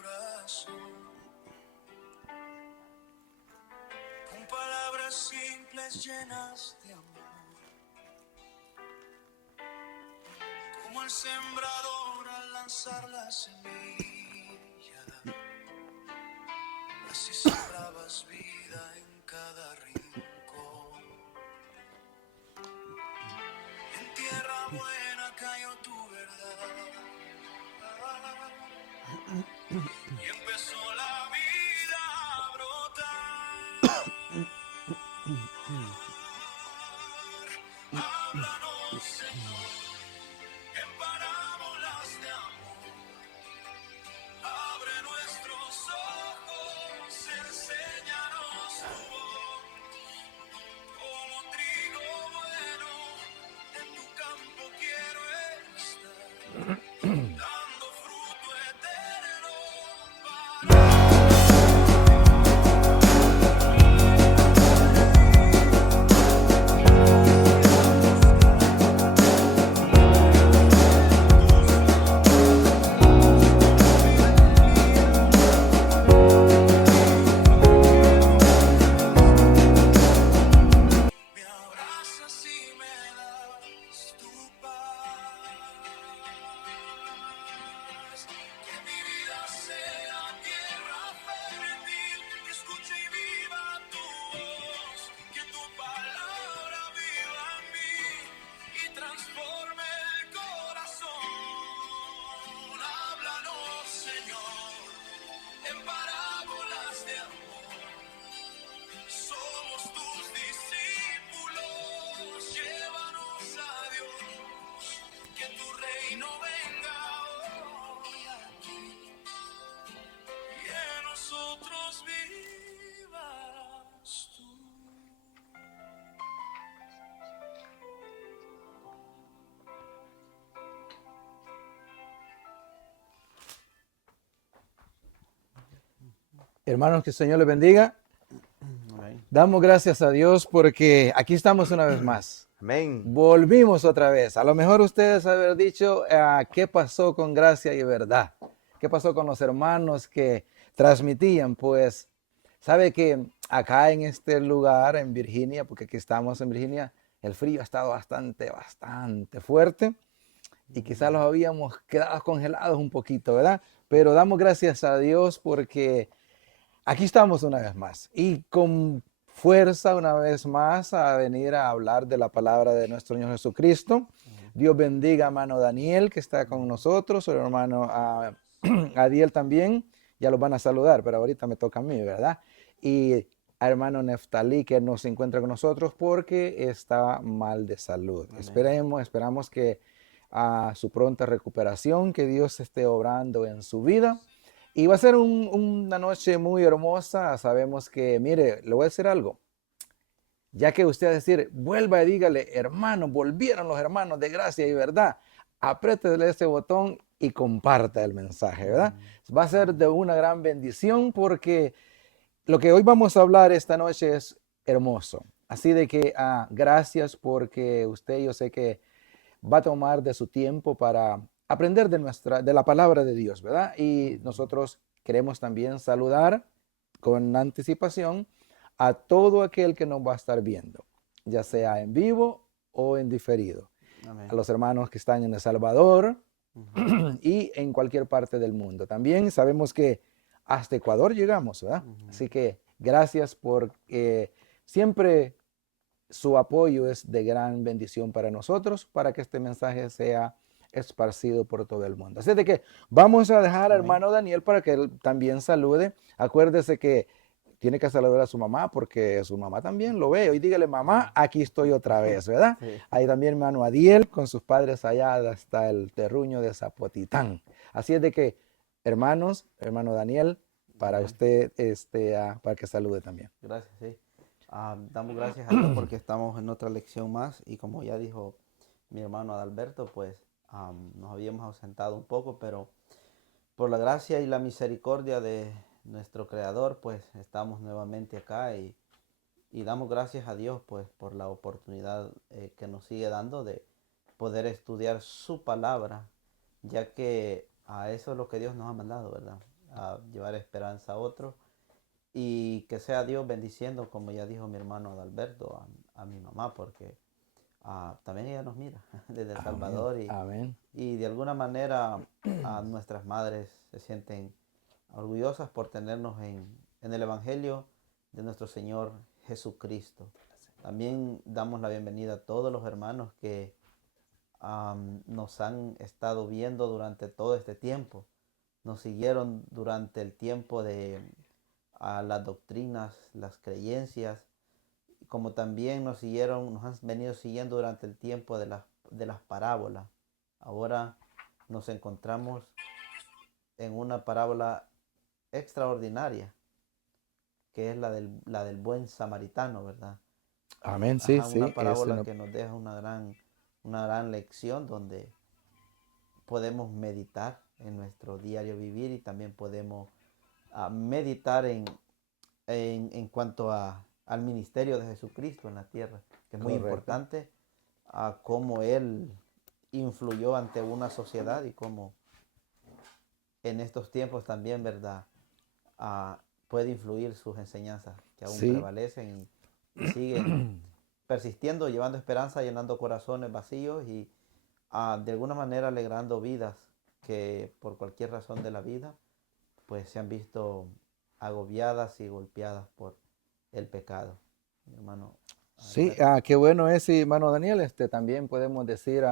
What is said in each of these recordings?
corazón, con palabras simples llenas de amor, como el sembrador al lanzar la semilla, así sembrabas vida en cada rincón. En tierra buena cayó tu verdad y empezó la vida a brotar. Háblanos, Señor, en parábolas de amor. Abre nuestros ojos, enséñanos tu voz. Como trigo bueno, en tu campo quiero estar, dando fruto eterno me abrazas y me das tu paz. Que mi vida sea tierra fértil, que escuche y viva tu voz. Que tu palabra viva en mí y transforme el corazón. Háblanos, Señor, en parábolas de amor. Somos tus discípulos, llévanos a Dios, que tu reino venga hoy aquí y en nosotros vivas tú. Hermanos, que el Señor les bendiga. Amén. Damos gracias a Dios porque aquí estamos una vez más. Amén. Volvimos otra vez. A lo mejor ustedes haber dicho qué pasó con Gracia y Verdad. ¿Qué pasó con los hermanos que transmitían? Pues sabe que acá en este lugar, en Virginia, porque aquí estamos en Virginia, el frío ha estado bastante fuerte y quizás los habíamos quedado congelados un poquito, ¿verdad? Pero damos gracias a Dios porque aquí estamos una vez más y con fuerza una vez más a venir a hablar de la palabra de nuestro Señor Jesucristo. Dios bendiga a hermano Daniel que está con nosotros, su hermano Adiel también, ya los van a saludar, pero ahorita me toca a mí, ¿verdad? Y a hermano Neftalí que no se encuentra con nosotros porque está mal de salud. Amén. Esperamos que a su pronta recuperación, que Dios esté obrando en su vida. Y va a ser una noche muy hermosa. Sabemos que, mire, le voy a decir algo. Ya que usted va a decir, vuelva y dígale, hermano, volvieron los hermanos de gracia y verdad. Apriétele ese botón y comparta el mensaje, ¿verdad? Va a ser de una gran bendición porque lo que hoy vamos a hablar esta noche es hermoso. Así de que gracias porque usted, yo sé que va a tomar de su tiempo para aprender de la palabra de Dios, ¿verdad? Y nosotros queremos también saludar con anticipación a todo aquel que nos va a estar viendo, ya sea en vivo o en diferido. A Amén. los hermanos que están en El Salvador Ujú. y en cualquier parte del mundo. También sabemos que hasta Ecuador llegamos, ¿verdad? Ujú. Así que gracias por siempre su apoyo es de gran bendición para nosotros, para que este mensaje sea esparcido por todo el mundo. Así de que vamos a dejar al Amén. hermano Daniel para que él también salude. Acuérdese que tiene que saludar a su mamá porque su mamá también lo ve. Y dígale, mamá, aquí estoy otra vez, ¿verdad? Sí. Ahí también hermano Adiel con sus padres allá hasta el terruño de Zapotitán. Así es de que, hermanos, hermano Daniel, para Amén. usted, para que salude también. Gracias, sí. Damos gracias a Dios porque estamos en otra lección más y como ya dijo mi hermano Adalberto, pues nos habíamos ausentado un poco, pero por la gracia y la misericordia de nuestro Creador, pues estamos nuevamente acá y damos gracias a Dios pues por la oportunidad que nos sigue dando de poder estudiar su palabra, ya que a eso es lo que Dios nos ha mandado, ¿verdad? llevar esperanza a otros y que sea Dios bendiciendo, como ya dijo mi hermano Adalberto, a mi mamá, porque también ella nos mira desde El Amén. Salvador Amén. y de alguna manera nuestras madres se sienten orgullosas por tenernos en el Evangelio de nuestro Señor Jesucristo. También damos la bienvenida a todos los hermanos que nos han estado viendo durante todo este tiempo. Nos siguieron durante el tiempo de las doctrinas, las creencias, como también nos han venido siguiendo durante el tiempo de las parábolas. Ahora nos encontramos en una parábola extraordinaria, que es la del buen samaritano, ¿verdad? Amén, sí, Ajá, una sí. parábola que nos deja una gran lección donde podemos meditar en nuestro diario vivir y también podemos meditar en cuanto al ministerio de Jesucristo en la tierra, que es muy Correcto. importante, a cómo Él influyó ante una sociedad y cómo en estos tiempos también, ¿verdad? Puede influir sus enseñanzas que aún Sí. prevalecen y siguen persistiendo, llevando esperanza, llenando corazones vacíos y de alguna manera alegrando vidas que por cualquier razón de la vida pues se han visto agobiadas y golpeadas por el pecado. Mi hermano Sí, Alberto. qué bueno es, y hermano Daniel, también podemos decir,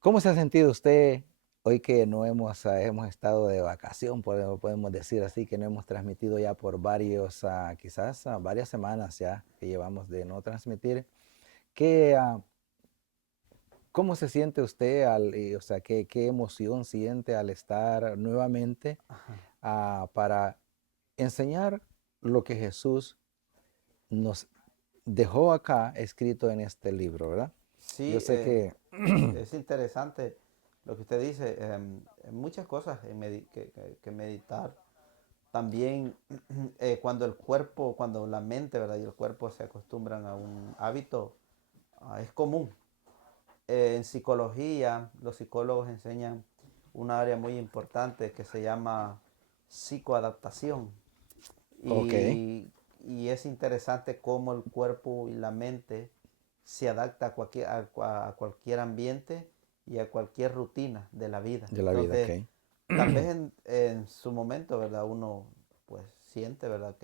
¿cómo se ha sentido usted hoy que no hemos estado de vacación, podemos decir así, que no hemos transmitido ya por quizás varias semanas ya que llevamos de no transmitir? ¿Qué, ¿Cómo se siente usted o sea, qué emoción siente al estar nuevamente Ajá. para enseñar lo que Jesús nos dejó acá escrito en este libro, ¿verdad? Yo Sí, sé que, es interesante lo que usted dice. Muchas cosas que meditar. También cuando el cuerpo, cuando la mente, ¿verdad? Y el cuerpo se acostumbran a un hábito, es común. En psicología, los psicólogos enseñan un área muy importante que se llama psicoadaptación. ok, Y es interesante cómo el cuerpo y la mente se adapta a cualquier ambiente y a cualquier rutina de la vida. de la vida, Entonces, ok. tal vez en su momento, ¿verdad? Uno pues siente, ¿verdad?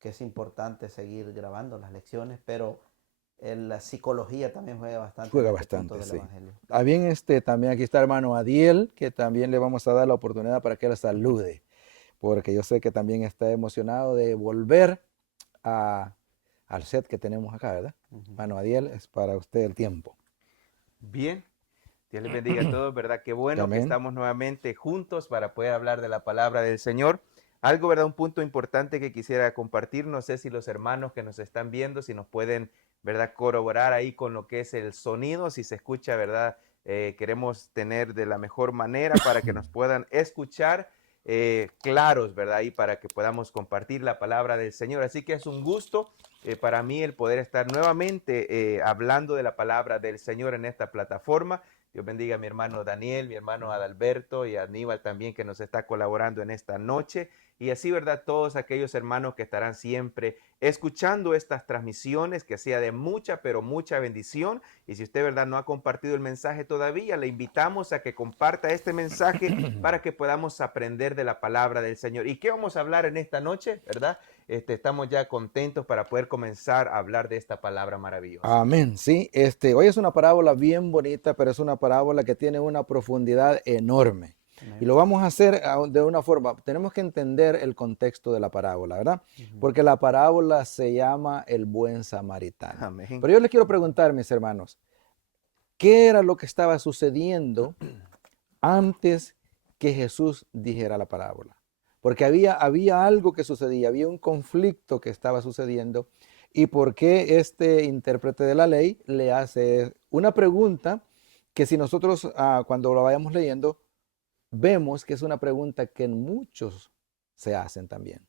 Que es importante seguir grabando las lecciones, pero la psicología también juega bastante en Juega este punto bastante, del sí. Evangelio. También, también aquí está hermano Adiel, que también le vamos a dar la oportunidad para que él salude, porque yo sé que también está emocionado de volver a, al set que tenemos acá, ¿verdad? Ujú. Hermano Adiel, es para usted el tiempo. Bien, Dios les bendiga a todos, ¿verdad? Qué bueno que Amén. estamos nuevamente juntos para poder hablar de la palabra del Señor. Algo, ¿verdad? Un punto importante que quisiera compartir, no sé si los hermanos que nos están viendo, si nos pueden, ¿verdad? Corroborar ahí con lo que es el sonido, si se escucha, ¿verdad? Queremos tener de la mejor manera para que nos puedan escuchar claros, ¿verdad? Y para que podamos compartir la palabra del Señor. Así que es un gusto para mí el poder estar nuevamente hablando de la palabra del Señor en esta plataforma. Dios bendiga a mi hermano Daniel, mi hermano Adalberto y a Aníbal también que nos está colaborando en esta noche. Y así, ¿verdad? Todos aquellos hermanos que estarán siempre escuchando estas transmisiones, que sea de mucha, pero mucha bendición. Y si usted, ¿verdad? No ha compartido el mensaje todavía, le invitamos a que comparta este mensaje para que podamos aprender de la palabra del Señor. ¿Y qué vamos a hablar en esta noche, verdad? Estamos ya contentos para poder comenzar a hablar de esta palabra maravillosa. Amén, sí. Hoy es una parábola bien bonita, pero es una parábola que tiene una profundidad enorme. Y Amén. lo vamos a hacer de una forma, tenemos que entender el contexto de la parábola, ¿verdad? Ujú. Porque la parábola se llama el buen samaritano. Amén. Pero yo les quiero preguntar, mis hermanos, ¿qué era lo que estaba sucediendo antes que Jesús dijera la parábola? Porque había algo que sucedía, había un conflicto que estaba sucediendo. ¿Y por qué este intérprete de la ley le hace una pregunta que si nosotros cuando lo vayamos leyendo, vemos que es una pregunta que muchos se hacen también?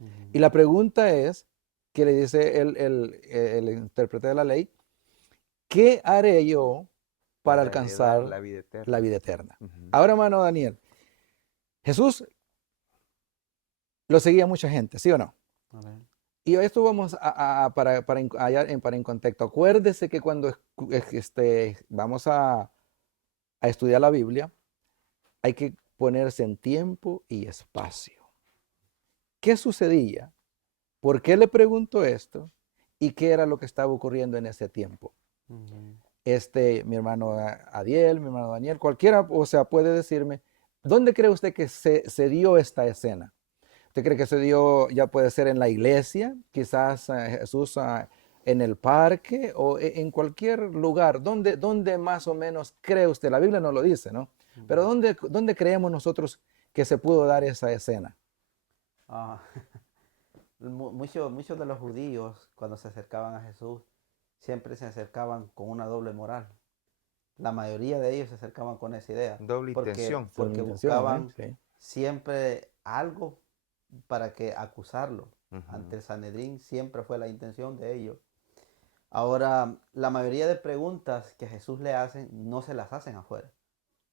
Ujú. Y la pregunta es, que le dice el intérprete de la ley, ¿qué haré yo para Para heredar alcanzar la vida la eterna. vida eterna? Ujú. Ahora, hermano Daniel, Jesús lo seguía mucha gente, ¿sí o no? Amén. Y esto vamos para en contexto. Acuérdese que cuando vamos a estudiar la Biblia, hay que ponerse en tiempo y espacio. ¿Qué sucedía? ¿Por qué le pregunto esto? ¿Y qué era lo que estaba ocurriendo en ese tiempo? Ujú. Mi hermano Adiel, mi hermano Daniel, cualquiera, o sea, puede decirme, ¿dónde cree usted que se dio esta escena? ¿Usted cree que se dio, ya puede ser en la iglesia, quizás Jesús en el parque o en cualquier lugar? ¿Dónde más o menos cree usted? La Biblia no lo dice, ¿no? Pero ¿dónde creemos nosotros que se pudo dar esa escena? Ah, muchos de los judíos, cuando se acercaban a Jesús, siempre se acercaban con una doble moral. La mayoría de ellos se acercaban con esa idea, Doble intención. Con porque intención, buscaban Sí. siempre algo para que acusarlo. Ujú. Ante el Sanedrín siempre fue la intención de ellos. Ahora, la mayoría de preguntas que a Jesús le hacen no se las hacen afuera,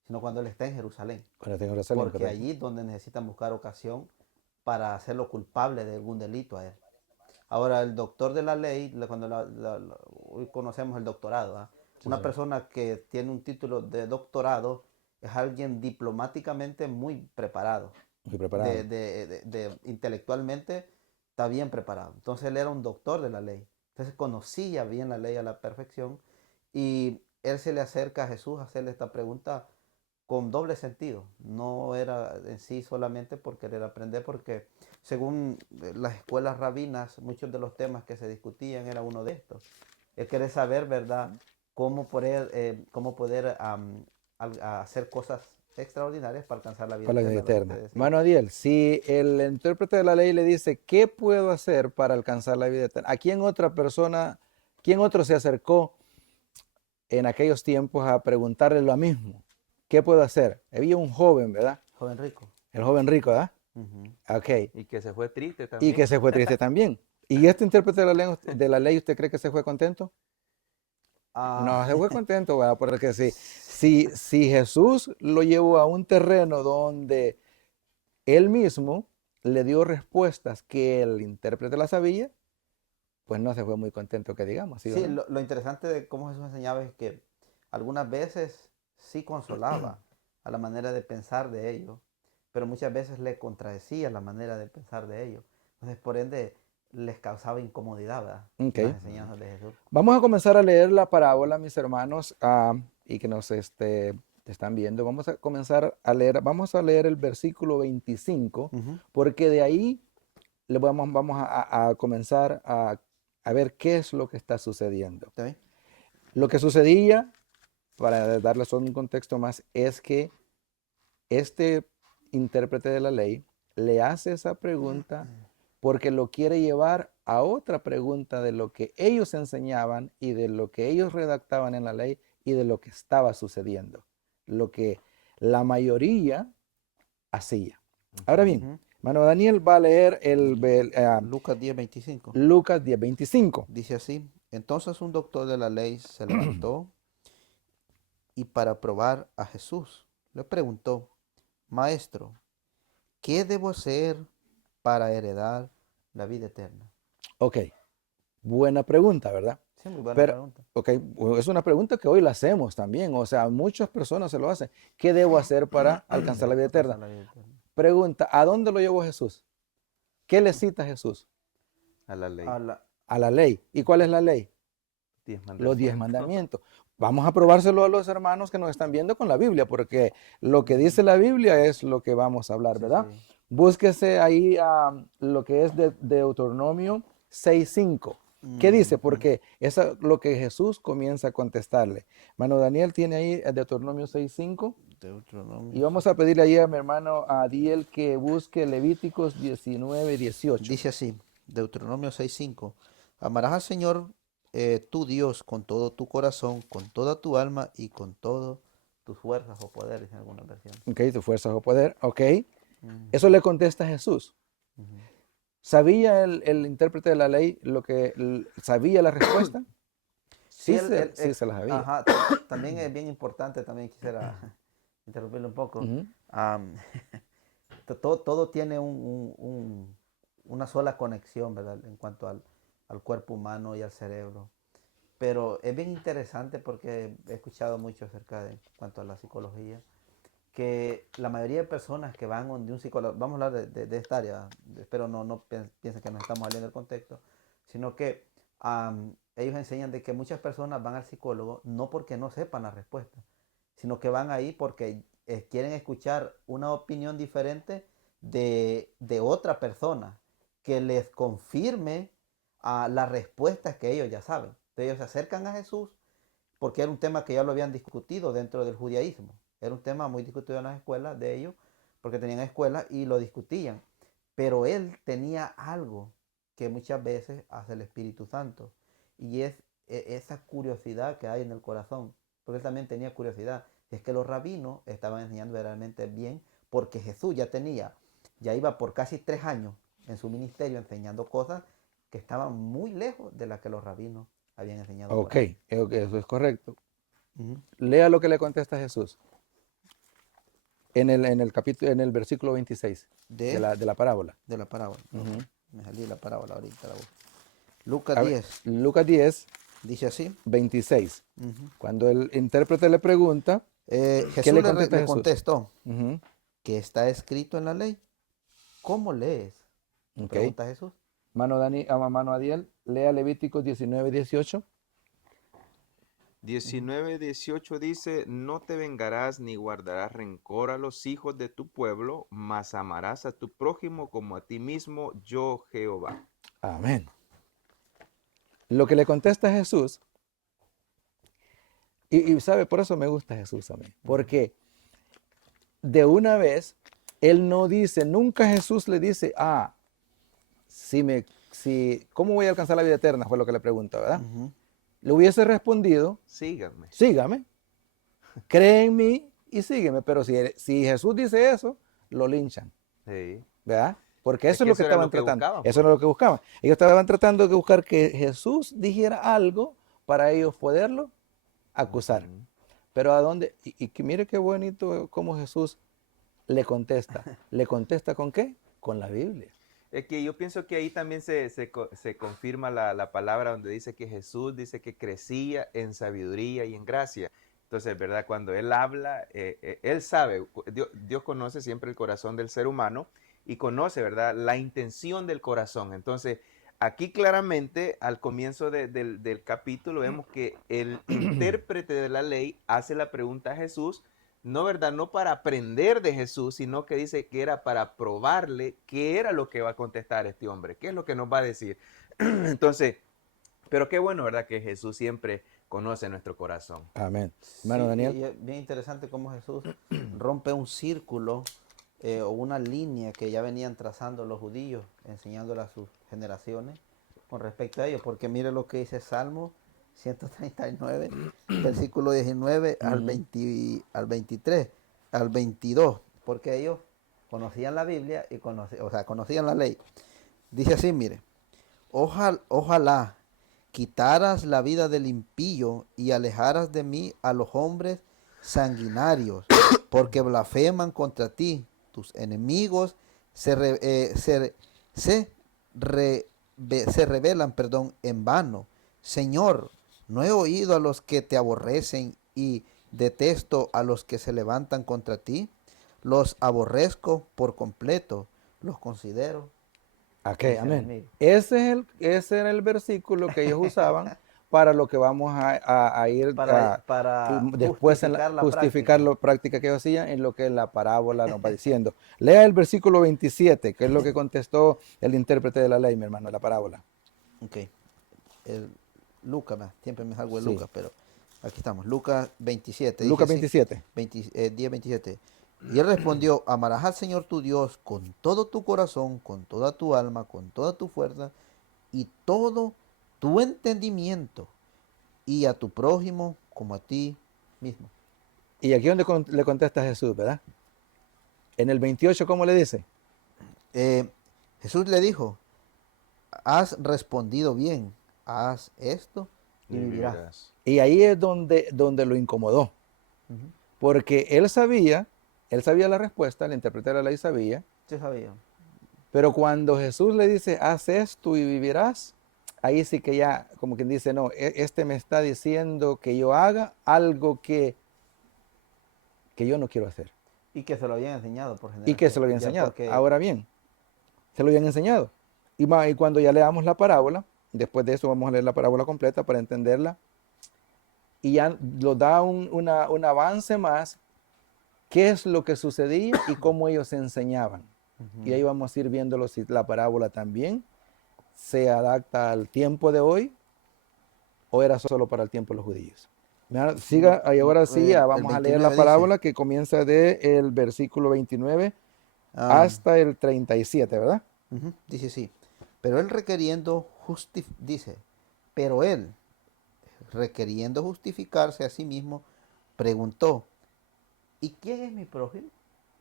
sino cuando él está en Jerusalén, Cuando tengo Jerusalén, porque correcto. allí es donde necesitan buscar ocasión para hacerlo culpable de algún delito a él. Ahora, el doctor de la ley, cuando hoy conocemos el doctorado, ¿ah? Sí, Una sí. persona que tiene un título de doctorado es alguien diplomáticamente muy preparado, Muy preparado. intelectualmente está bien preparado. Entonces él era un doctor de la ley. Entonces conocía bien la ley a la perfección y él se le acerca a Jesús a hacerle esta pregunta con doble sentido. No era en sí solamente por querer aprender, porque según las escuelas rabinas, muchos de los temas que se discutían era uno de estos. Él quería saber, ¿verdad?, cómo poder hacer cosas extraordinarias para alcanzar la vida Para la vida eterna, lo que eterna. usted decía. Hermano Adiel, si el intérprete de la ley le dice, ¿qué puedo hacer para alcanzar la vida eterna? ¿A quién otra persona, quién otro se acercó en aquellos tiempos a preguntarle lo mismo? ¿Qué puedo hacer? Había un joven, ¿verdad? Joven rico. El joven rico, ¿verdad? Ujú. Ok. Y que se fue triste Y también. que se fue triste también. ¿Y este intérprete de la ley, usted cree que se fue contento? Ah, No, se fue contento, ¿verdad? Porque si Jesús lo llevó a un terreno donde él mismo le dio respuestas que el intérprete la sabía, pues no se fue muy contento que digamos, ¿sí o sí, no? lo interesante de cómo Jesús enseñaba es que algunas veces sí consolaba a la manera de pensar de ellos, pero muchas veces le contradecía la manera de pensar de ellos. Entonces, por ende, les causaba incomodidad, ¿verdad?, Ok. las enseñanzas de Jesús. Vamos a comenzar a leer la parábola, mis hermanos, y que nos están viendo. Vamos a comenzar a leer, vamos a leer el versículo 25, Ujú. porque de ahí vamos a comenzar a ver qué es lo que está sucediendo. ¿Está bien? Lo que sucedía, para darles un contexto más, es que este intérprete de la ley le hace esa pregunta porque lo quiere llevar a otra pregunta de lo que ellos enseñaban y de lo que ellos redactaban en la ley y de lo que estaba sucediendo, lo que la mayoría hacía. Ahora bien, Ujú. hermano Daniel va a leer Lucas 10:25. Lucas 10:25. Dice así: entonces un doctor de la ley se levantó y para probar a Jesús le preguntó: Maestro, ¿qué debo hacer para heredar la vida eterna? Ok, buena pregunta, ¿verdad? Sí, muy buena Pero, pregunta. ok, es una pregunta que hoy la hacemos también, o sea, muchas personas se lo hacen. ¿Qué debo hacer para alcanzar la vida eterna? Alcanzar la vida eterna. Pregunta, ¿a dónde lo llevó Jesús? ¿Qué le cita Jesús? A la ley. A la- A la ley. ¿Y cuál es la ley? 10 Los 10 mandamientos. mandamientos. Vamos a probárselo a los hermanos que nos están viendo con la Biblia, porque lo que dice la Biblia es lo que vamos a hablar, Sí, ¿verdad? sí. Búsquese ahí lo que es de Deuteronomio 6:5. ¿Qué dice? Ujú. Porque eso es lo que Jesús comienza a contestarle. Hermano Daniel tiene ahí el Deuteronomio 6:5. Y Deuteronomio. vamos a pedirle ahí a mi hermano Adiel que busque Levíticos 19:18. Dice así, Deuteronomio 6:5. Amarás al Señor tu Dios con todo tu corazón, con toda tu alma y con todas tus fuerzas o poderes en alguna versión. Ok, tu fuerza o poder. Ok. Eso Ujú, le contesta Jesús. ujú. ¿Sabía el intérprete de la ley sabía la respuesta? Sí, Sí se la sabía. ajá, también es bien importante, también quisiera interrumpirle un poco. Ujú. Am, todo tiene una sola conexión, ¿verdad? En cuanto al cuerpo humano y al cerebro. Pero es bien interesante porque he escuchado mucho acerca de en cuanto a la psicología, que la mayoría de personas que van donde un psicólogo, vamos a hablar de esta área, espero no piensen que nos estamos saliendo del contexto, sino que ellos enseñan de que muchas personas van al psicólogo no porque no sepan la respuesta, sino que van ahí porque quieren escuchar una opinión diferente de otra persona que les confirme las respuestas que ellos ya saben. Entonces ellos se acercan a Jesús porque era un tema que ya lo habían discutido dentro del judaísmo. Era un tema muy discutido en las escuelas de ellos, porque tenían escuelas y lo discutían. Pero él tenía algo que muchas veces hace el Espíritu Santo, y es esa curiosidad que hay en el corazón, porque él también tenía curiosidad. Es que los rabinos estaban enseñando verdaderamente bien, porque Jesús ya iba por casi 3 años en su ministerio enseñando cosas que estaban muy lejos de las que los rabinos habían enseñado. Ok, eso es correcto. Uh-huh. Lea lo que le contesta Jesús en el capítulo, en el versículo 26 de la parábola. De la parábola. Ujú. Me salí de la parábola ahorita. Lucas A ver, 10 Lucas 10, dice así. 26. Uh-huh. Cuando el intérprete le pregunta, Jesús le le contesta Jesús? contestó, Ujú, ¿qué está escrito en la ley? ¿Cómo lees? ok. Pregunta Jesús. Mano Adiel, lea Levíticos 19, 18. 19:18 dice, no te vengarás ni guardarás rencor a los hijos de tu pueblo, mas amarás a tu prójimo como a ti mismo, yo Jehová. Amén. Lo que le contesta Jesús, y sabe, por eso me gusta Jesús a mí, porque de una vez, él no dice, nunca Jesús le dice, ¿cómo voy a alcanzar la vida eterna? Fue lo que le pregunta, ¿verdad? Uh-huh. Le hubiese respondido, Síganme. sígame, cree en mí y sígueme. Pero si Jesús dice eso, lo linchan, Sí. ¿verdad? Porque eso es que lo que eso era estaban lo que tratando. buscaban, Eso era lo que buscaban. Ellos estaban tratando de buscar que Jesús dijera algo para ellos poderlo acusar. Ujú. Pero ¿a dónde? Y que mire qué bonito cómo Jesús le contesta. ¿Le contesta con qué? Con la Biblia. Es que yo pienso que ahí también se confirma la palabra donde dice que Jesús dice que crecía en sabiduría y en gracia. Entonces, ¿verdad? Cuando Él habla, Él sabe, Dios conoce siempre el corazón del ser humano y conoce, ¿verdad? La intención del corazón. Entonces, aquí claramente, al comienzo del capítulo, vemos que el intérprete de la ley hace la pregunta a Jesús, no, ¿verdad? No para aprender de Jesús, sino que dice que era para probarle qué era lo que va a contestar este hombre, qué es lo que nos va a decir. Entonces, pero qué bueno, ¿verdad? Que Jesús siempre conoce nuestro corazón. Amén. Hermano Sí, Daniel. y es bien interesante cómo Jesús rompe un círculo o una línea que ya venían trazando los judíos, enseñándole a sus generaciones con respecto a ellos. Porque mire lo que dice Salmo 139, versículo 19 al 23, al 22. Porque ellos conocían la Biblia y conocían la ley. Dice así, mire, ojalá quitaras la vida del impío y alejaras de mí a los hombres sanguinarios, porque blasfeman contra ti. Tus enemigos se rebelan, en vano. Señor, no he oído a los que te aborrecen y detesto a los que se levantan contra ti. Los aborrezco por completo, los considero. Ok, Mis amén. enemigos. Ese era el versículo que ellos usaban para lo que vamos a ir Para después en justificar la práctica que ellos hacían en lo que la parábola nos va diciendo. Lea el versículo 27, que es lo que contestó el intérprete de la ley, mi hermano, de la parábola. Ok. Lucas, siempre me salgo de Sí. Lucas, pero aquí estamos. Lucas 27. Lucas dice así, 27. 10, 27. Y él respondió, amarás al Señor tu Dios con todo tu corazón, con toda tu alma, con toda tu fuerza y todo tu entendimiento, y a tu prójimo como a ti mismo. Y aquí es donde le contesta Jesús, ¿verdad? En el 28, ¿cómo le dice? Jesús le dijo, has respondido bien, haz esto y vivirás. Y ahí es donde lo incomodó. Ujú. Porque él sabía la respuesta, el intérprete de la ley sabía, Sí sabía. Pero cuando Jesús le dice, haz esto y vivirás, ahí sí que ya, como quien dice, no, este me está diciendo que yo haga algo que yo no quiero hacer. Y que se lo habían enseñado por Y que generación. se lo había Ya enseñado. porque, Ahora bien, se lo habían enseñado. Y cuando ya leamos la parábola, después de eso vamos a leer la parábola completa para entenderla, y ya nos da un avance más, qué es lo que sucedía y cómo ellos enseñaban. Y ahí vamos a ir viéndolo si la parábola también se adapta al tiempo de hoy o era solo para el tiempo de los judíos. Siga, y ahora sí, ya el vamos a leer la 29 dice, parábola que comienza del versículo 29 ah, hasta el 37, ¿verdad? dice sí, pero él requiriendo, dice, pero él requiriendo justificarse a sí mismo, preguntó, ¿y quién es mi prójimo?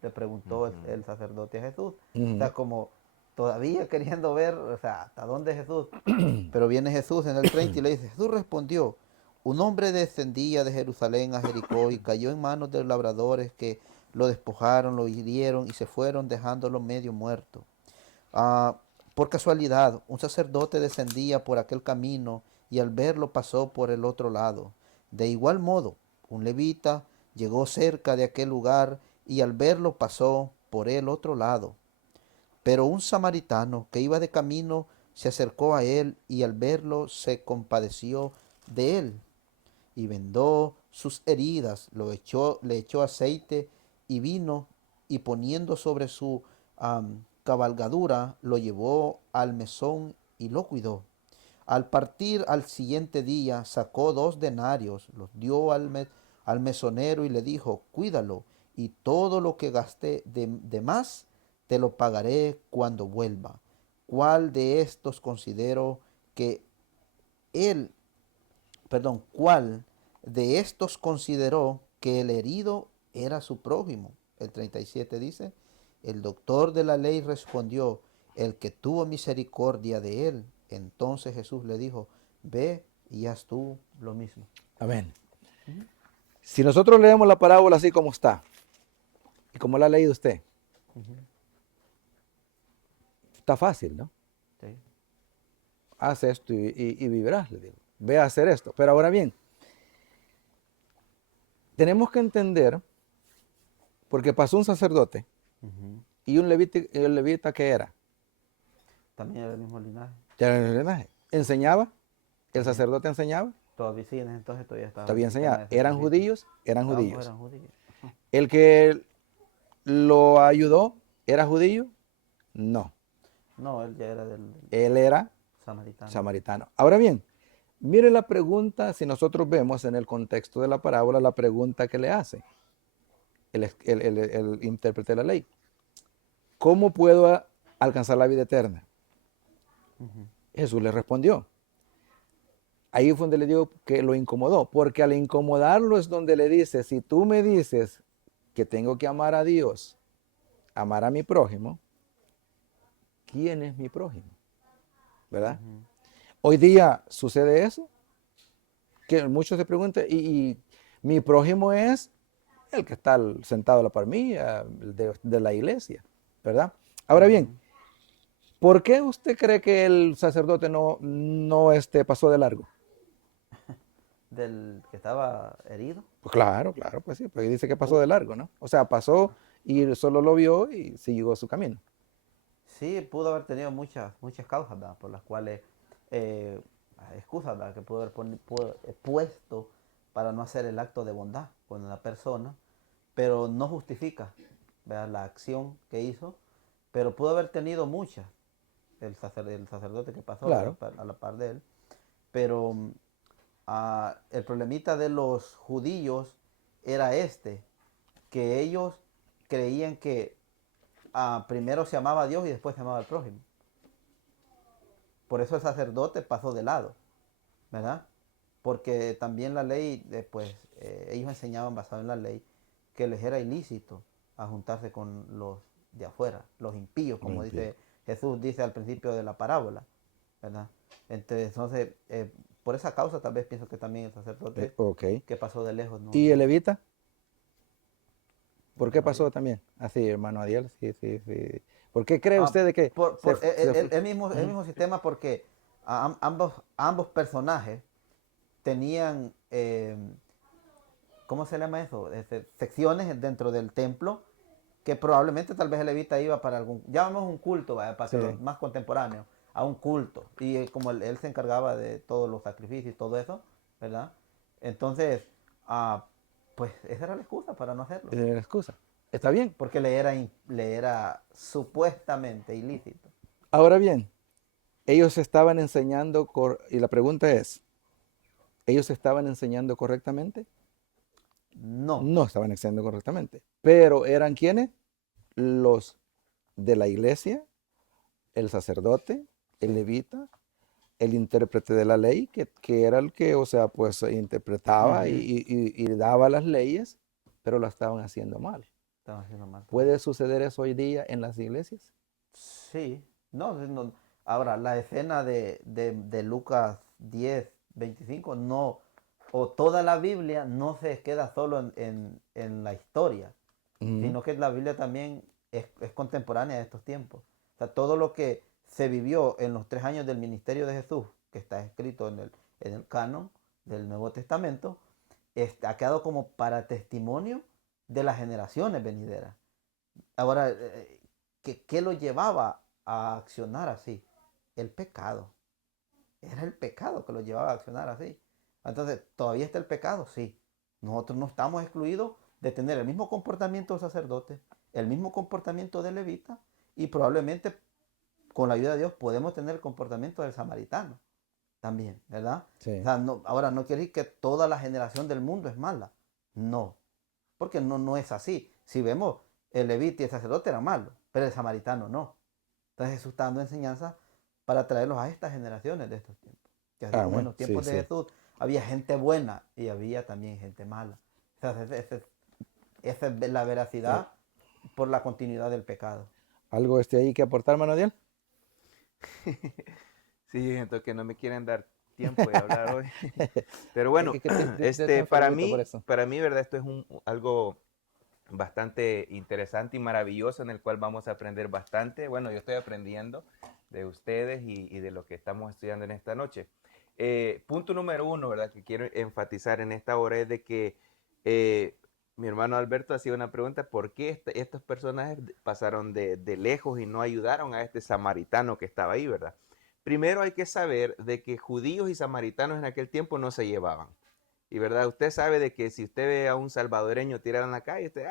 Le preguntó el sacerdote a Jesús. O Ujú. sea, como todavía queriendo ver, o sea, ¿hasta dónde Jesús? Pero viene Jesús en el 30 y le dice, Jesús respondió, un hombre descendía de Jerusalén a Jericó y cayó en manos de los labradores que lo despojaron, lo hirieron y se fueron dejándolo medio muerto. Ah, por casualidad, un sacerdote descendía por aquel camino y al verlo pasó por el otro lado. De igual modo, un levita llegó cerca de aquel lugar y al verlo pasó por el otro lado. Pero un samaritano que iba de camino se acercó a él y al verlo se compadeció de él y vendó sus heridas, le echó aceite y vino y poniendo sobre su cabalgadura lo llevó al mesón y lo cuidó. Al partir al siguiente día sacó 2 denarios, los dio al mesonero y le dijo, cuídalo y todo lo que gasté de más te lo pagaré cuando vuelva. ¿Cuál de estos considero que él, cuál de estos consideró que el herido era su prójimo? El 37 dice, el doctor de la ley respondió, el que tuvo misericordia de él. Entonces Jesús le dijo, ve y haz tú lo mismo. Amén. Si nosotros leemos la parábola así como está, y como la ha leído usted, está fácil, ¿no? Sí. Haz esto y vivirás, le digo. Ve a hacer esto. Pero ahora bien, tenemos que entender, porque pasó un sacerdote y un levita, el levita ¿qué era? También era el mismo linaje. Ya era el linaje. Enseñaba, el También. sacerdote enseñaba, Todavía sí, en ese entonces todavía estaba el todavía sistema enseñaba. de Eran sacrificio. judíos, eran Ambos judíos. eran judíos. El que lo ayudó, ¿era judío? No, No, él ya era del él era samaritano. samaritano. Ahora bien, mire la pregunta, si nosotros vemos en el contexto de la parábola, la pregunta que le hace el intérprete de la ley. ¿Cómo puedo alcanzar la vida eterna? Jesús le respondió. Ahí fue donde le digo que lo incomodó, porque al incomodarlo es donde le dice, si tú me dices que tengo que amar a Dios, amar a mi prójimo, ¿quién es mi prójimo? ¿Verdad? Hoy día sucede eso, que muchos se preguntan, y mi prójimo es el que está sentado a la par mía, de la iglesia, ¿verdad? Ahora bien, ¿por qué usted cree que el sacerdote no pasó de largo? Del que estaba herido. Pues claro, pues sí, porque dice que pasó de largo, ¿no? O sea, pasó y solo lo vio y siguió su camino. Sí, pudo haber tenido muchas causas, ¿verdad? Por las cuales, eh, excusas, ¿verdad? Que pudo haber puesto para no hacer el acto de bondad con la persona, pero no justifica, ¿verdad? La acción que hizo, pero pudo haber tenido muchas, el sacerdote que pasó Claro, a la par de él, pero el problemita de los judíos era que ellos creían que primero se amaba a Dios y después se amaba al prójimo. Por eso el sacerdote pasó de lado, ¿verdad? Porque también la ley, ellos enseñaban basado en la ley que les era ilícito a juntarse con los de afuera, los impíos, lo como entiendo. dice Jesús dice al principio de la parábola, ¿verdad? Entonces, por esa causa tal vez pienso que también el sacerdote Ok. que pasó de lejos, no, ¿Y el no. levita? ¿Por qué pasó también? Así, hermano Adiel, sí, sí, sí. ¿Por qué cree Ah, usted de que el mismo sistema porque ambos personajes tenían, ¿cómo se llama eso? Secciones dentro del templo que probablemente tal vez el levita iba para algún, llamamos un culto, ¿vale? Para que los Sí. más contemporáneos, a un culto. Y como él se encargaba de todos los sacrificios y todo eso, ¿verdad? Entonces, ah, pues esa era la excusa para no hacerlo. la excusa? Está bien. Porque le era supuestamente ilícito. Ahora bien, ellos estaban enseñando, y la pregunta es, ¿ellos estaban enseñando correctamente? No. No estaban enseñando correctamente. Pero ¿eran quiénes? Los de la iglesia, el sacerdote, el Sí. levita, el intérprete de la ley, que era el que, o sea, pues interpretaba Ujú. y daba las leyes, pero lo estaban haciendo mal. Estaba haciendo mal. ¿Puede suceder eso hoy día en las iglesias? Sí. No, no. Ahora, la escena de Lucas 10:25 no, o toda la Biblia no se queda solo en la historia, Ujú. sino que la Biblia también es contemporánea de estos tiempos. O sea, todo lo que se vivió en los 3 años del ministerio de Jesús, que está escrito en el canon del Nuevo Testamento, ha quedado como para testimonio de las generaciones venideras. Ahora, ¿qué lo llevaba a accionar así? El pecado. Era el pecado que lo llevaba a accionar así. Entonces, ¿todavía está el pecado? Sí. Nosotros no estamos excluidos de tener el mismo comportamiento del sacerdote, el mismo comportamiento del levita y probablemente con la ayuda de Dios podemos tener el comportamiento del samaritano también, ¿verdad? O Sí. sea, ahora no quiere decir que toda la generación del mundo es mala. No, porque no es así. Si vemos, el levita y el sacerdote eran malos, pero el samaritano no. Entonces Jesús está dando enseñanza para traerlos a estas generaciones de estos tiempos. Que así Ah, como en bueno, los sí, tiempos de sí. Jesús había gente buena y había también gente mala. O sea, esa es la Eh, veracidad por la continuidad del pecado. ¿Algo ahí que aportar, Manuel? Sí, siento que no me quieren dar tiempo de hablar hoy. Pero Es bueno, que te enfermito por eso. para mí, ¿verdad? Esto es algo bastante interesante y maravilloso en el cual vamos a aprender bastante. Bueno, yo estoy aprendiendo de ustedes y de lo que estamos estudiando en esta noche. Punto número uno, ¿verdad? Que quiero enfatizar en esta hora es de que eh, mi hermano Alberto hacía una pregunta, ¿por qué estos personajes pasaron de lejos y no ayudaron a este samaritano que estaba ahí, ¿verdad? Primero hay que saber de que judíos y samaritanos en aquel tiempo no se llevaban. Y verdad, usted sabe de que si usted ve a un salvadoreño tirado en la calle, usted,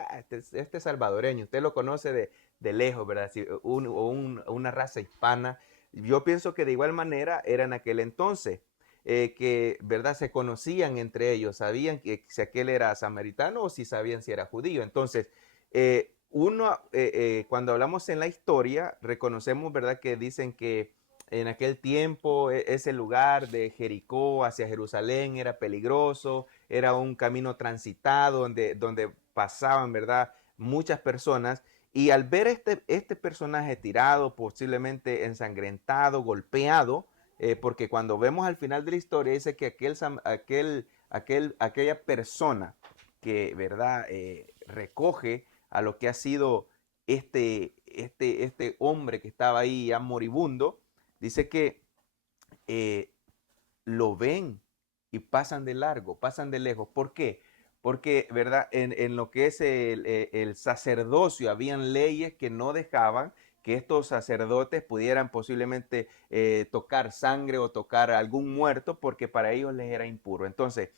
este salvadoreño, usted lo conoce de lejos, ¿verdad? Si una raza hispana. Yo pienso que de igual manera era en aquel entonces, que, ¿verdad? Se conocían entre ellos, sabían que si aquel era samaritano o si sabían si era judío. Entonces, cuando hablamos en la historia, reconocemos, ¿verdad? Que dicen que en aquel tiempo ese lugar de Jericó hacia Jerusalén era peligroso, era un camino transitado donde pasaban, ¿verdad? Muchas personas. Y al ver este personaje tirado, posiblemente ensangrentado, golpeado, porque cuando vemos al final de la historia dice que aquella persona que, ¿verdad? Recoge a lo que ha sido este hombre que estaba ahí ya moribundo, dice que eh, lo ven y pasan de largo, pasan de lejos. ¿Por qué? Porque, ¿verdad? En lo que es el sacerdocio, habían leyes que no dejaban que estos sacerdotes pudieran posiblemente tocar sangre o tocar a algún muerto, porque para ellos les era impuro. Entonces,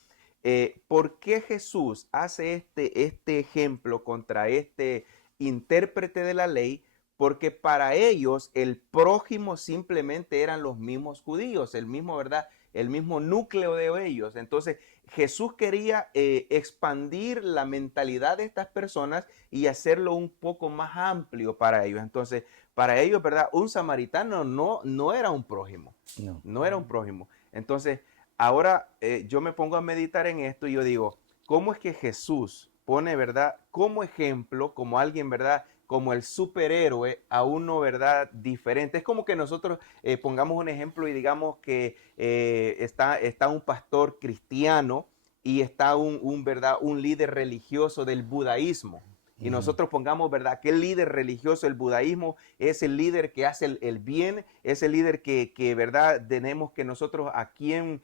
¿por qué Jesús hace este ejemplo contra este intérprete de la ley? Porque para ellos el prójimo simplemente eran los mismos judíos, el mismo, ¿verdad? El mismo núcleo de ellos. Entonces Jesús quería expandir la mentalidad de estas personas y hacerlo un poco más amplio para ellos. Entonces, para ellos, ¿verdad? Un samaritano no era un prójimo, No. no era un prójimo. Entonces, ahora yo me pongo a meditar en esto y yo digo, ¿cómo es que Jesús pone, ¿verdad? Como ejemplo, como alguien, ¿verdad? Como el superhéroe a uno, ¿verdad? Diferente. Es como que nosotros pongamos un ejemplo y digamos que está un pastor cristiano y está ¿verdad? Un líder religioso del budaísmo. y nosotros pongamos, ¿verdad? Que el líder religioso, el budaísmo, es el líder que hace el bien, es el líder que, ¿verdad? Tenemos que nosotros a quien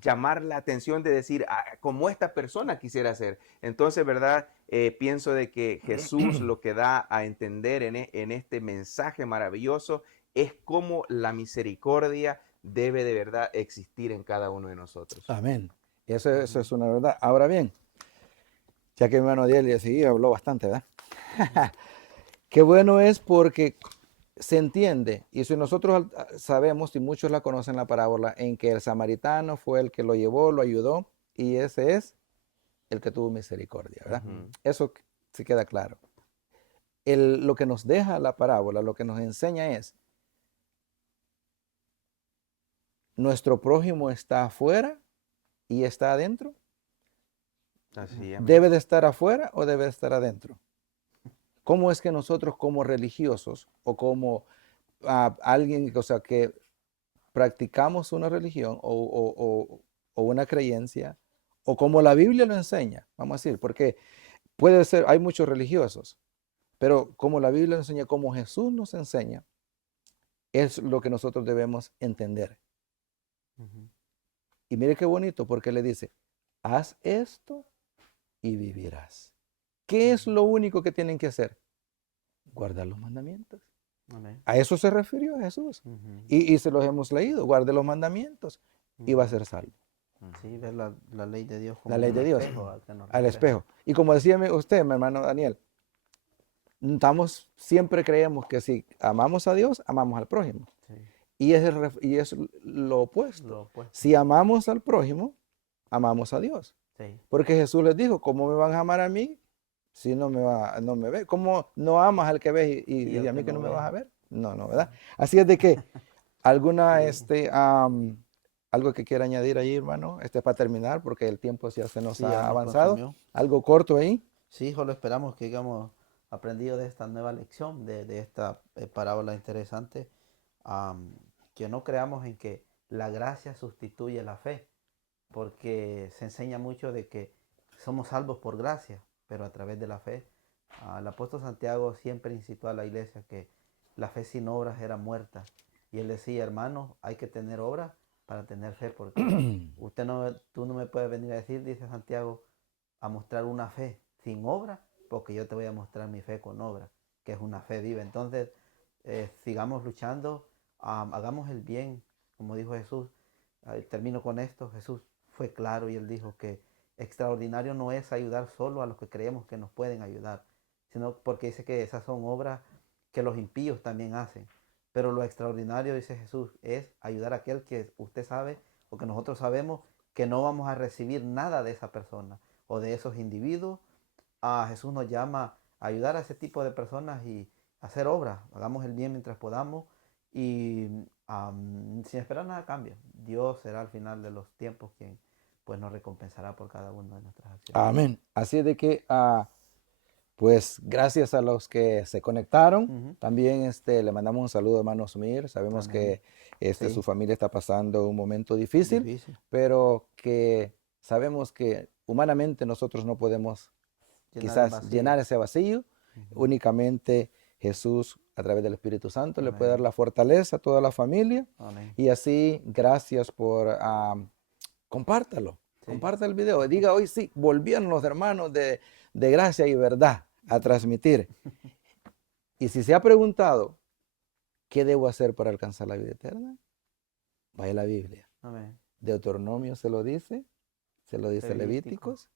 llamar la atención de decir, como esta persona quisiera ser. Entonces, ¿verdad? Pienso de que Jesús lo que da a entender en este mensaje maravilloso es cómo la misericordia debe de verdad existir en cada uno de nosotros. Amén. Eso es una verdad. Ahora bien, ya que mi hermano Adiel sí habló bastante, ¿verdad? Qué bueno es porque se entiende, y si nosotros sabemos, y muchos la conocen la parábola, en que el samaritano fue el que lo llevó, lo ayudó, y ese es el que tuvo misericordia, ¿verdad? Eso sí queda claro. Lo que nos deja la parábola, lo que nos enseña es, nuestro prójimo está afuera y está adentro. Así es. ¿Debe de estar afuera o debe de estar adentro? ¿Cómo es que nosotros como religiosos o como alguien, o sea, que practicamos una religión o una creencia, o como la Biblia lo enseña, vamos a decir, porque puede ser, hay muchos religiosos, pero como la Biblia lo enseña, como Jesús nos enseña, es lo que nosotros debemos entender. Y mire qué bonito, porque le dice, haz esto y vivirás. ¿Qué es lo único que tienen que hacer? Guardar los mandamientos. Amén. A eso se refirió Jesús. Y se los hemos leído. Guarde los mandamientos y va a ser salvo. Sí, ver la ley de Dios como La ley un de Dios. espejo al que nos Al refleja. espejo. Y como decía usted, mi hermano Daniel, siempre creemos que si amamos a Dios, amamos al prójimo. Sí, Y es lo opuesto. lo opuesto. Si amamos al prójimo, amamos a Dios. Sí, Porque Jesús les dijo, ¿cómo me van a amar a mí si no me ve? ¿Cómo no amas al que ves y a mí que no me vas a ver? No, ¿verdad? Así es de que algo que quiera añadir ahí, hermano, para terminar, porque el tiempo ya se nos Sí, ha ya nos avanzado. consumió. Algo corto ahí. Sí, solo esperamos que hayamos aprendido de esta nueva lección, de esta parábola interesante, que no creamos en que la gracia sustituye la fe, porque se enseña mucho de que somos salvos por gracia, pero a través de la fe. El apóstol Santiago siempre incitó a la iglesia que la fe sin obras era muerta. Y él decía, hermanos, hay que tener obras para tener fe, porque tú no me puedes venir a decir, dice Santiago, a mostrar una fe sin obra, porque yo te voy a mostrar mi fe con obra, que es una fe viva. Entonces, sigamos luchando, hagamos el bien, como dijo Jesús. Termino con esto. Jesús fue claro y él dijo que extraordinario no es ayudar solo a los que creemos que nos pueden ayudar, sino porque dice que esas son obras que los impíos también hacen. Pero lo extraordinario, dice Jesús, es ayudar a aquel que usted sabe o que nosotros sabemos que no vamos a recibir nada de esa persona o de esos individuos. Jesús nos llama a ayudar a ese tipo de personas y hacer obras. Hagamos el bien mientras podamos y sin esperar nada a cambio. Dios será al final de los tiempos quien pues nos recompensará por cada una de nuestras acciones. Amén. Así es de que, pues gracias a los que se conectaron. También le mandamos un saludo a hermano Sumir. Sabemos Amén. que Sí. su familia está pasando un momento difícil, pero que sabemos que humanamente nosotros no podemos quizás llenar ese vacío. Únicamente Jesús, a través del Espíritu Santo, le puede dar la fortaleza a toda la familia. Amén. Y así, gracias por compártalo. Sí. Comparta el video. Diga, hoy sí, volvieron los hermanos de gracia y verdad a transmitir. Y si se ha preguntado, ¿qué debo hacer para alcanzar la vida eterna? Vaya a la Biblia. Amén. Deuteronomio se lo dice Levíticos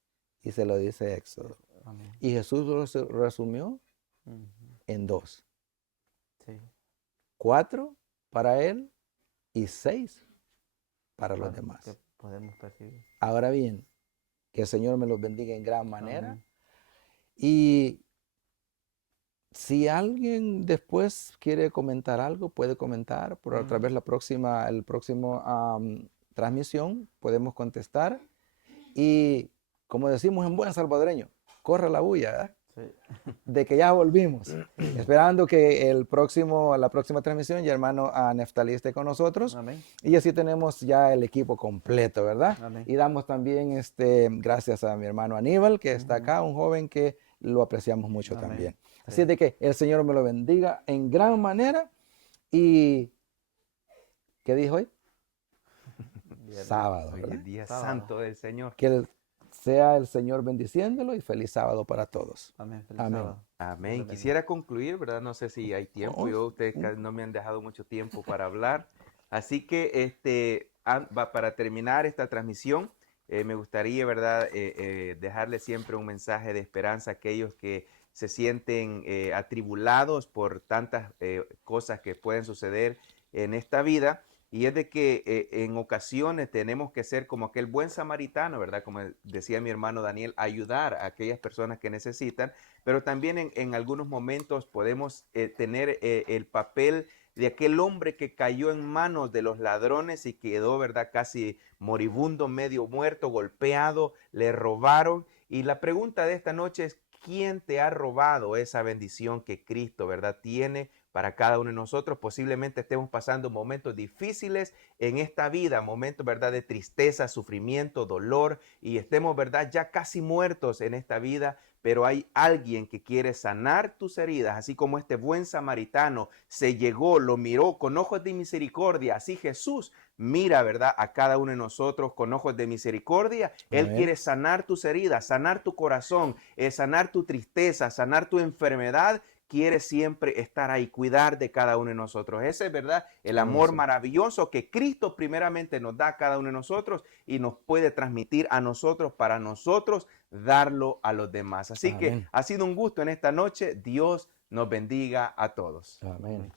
y se lo dice Éxodo. Amén. Y Jesús lo resumió en 2. Sí. 4 para él y 6 para los demás. Que podemos percibir. Ahora bien, que el Señor me los bendiga en gran manera. Amén. Y si alguien después quiere comentar algo, puede comentar. Por otra vez el próximo transmisión podemos contestar. Y como decimos en buen salvadoreño, corre la bulla, ¿verdad? Sí. De que ya volvimos. Esperando que la próxima transmisión ya hermano Neftalí esté con nosotros. Amén. Y así tenemos ya el equipo completo, ¿verdad? Amén. Y damos también gracias a mi hermano Aníbal, que está acá, un joven que lo apreciamos mucho Amén. también. Sí. Así de que el Señor me lo bendiga en gran manera. Y, ¿qué dijo hoy? Viernes. Sábado, Hoy ¿verdad? es día Sábado. santo del Señor. Sea el Señor bendiciéndolo y feliz sábado para todos. Amén. Feliz Amén. sábado. Amén. Dios les Quisiera concluir, ¿verdad? No sé si hay tiempo. Oh, Ustedes no me han dejado mucho tiempo para hablar. Así que para terminar esta transmisión, me gustaría, ¿verdad? Dejarle siempre un mensaje de esperanza a aquellos que se sienten atribulados por tantas cosas que pueden suceder en esta vida. Y es de que en ocasiones tenemos que ser como aquel buen samaritano, ¿verdad? Como decía mi hermano Daniel, ayudar a aquellas personas que necesitan, pero también en algunos momentos podemos tener el papel de aquel hombre que cayó en manos de los ladrones y quedó, ¿verdad? Casi moribundo, medio muerto, golpeado, le robaron. Y la pregunta de esta noche es, ¿quién te ha robado esa bendición que Cristo, ¿verdad? Tiene para cada uno de nosotros? Posiblemente estemos pasando momentos difíciles en esta vida, momentos, ¿verdad? De tristeza, sufrimiento, dolor, y estemos, ¿verdad? Ya casi muertos en esta vida, pero hay alguien que quiere sanar tus heridas, así como este buen samaritano se llegó, lo miró con ojos de misericordia. Así Jesús mira, ¿verdad? A cada uno de nosotros con ojos de misericordia. Él Amén. quiere sanar tus heridas, sanar tu corazón, sanar tu tristeza, sanar tu enfermedad. Quiere siempre estar ahí, cuidar de cada uno de nosotros. Ese es, ¿verdad? El amor sí. maravilloso que Cristo primeramente nos da a cada uno de nosotros y nos puede transmitir a nosotros para nosotros darlo a los demás. Así que Amén. ha sido un gusto en esta noche. Dios nos bendiga a todos. Amén.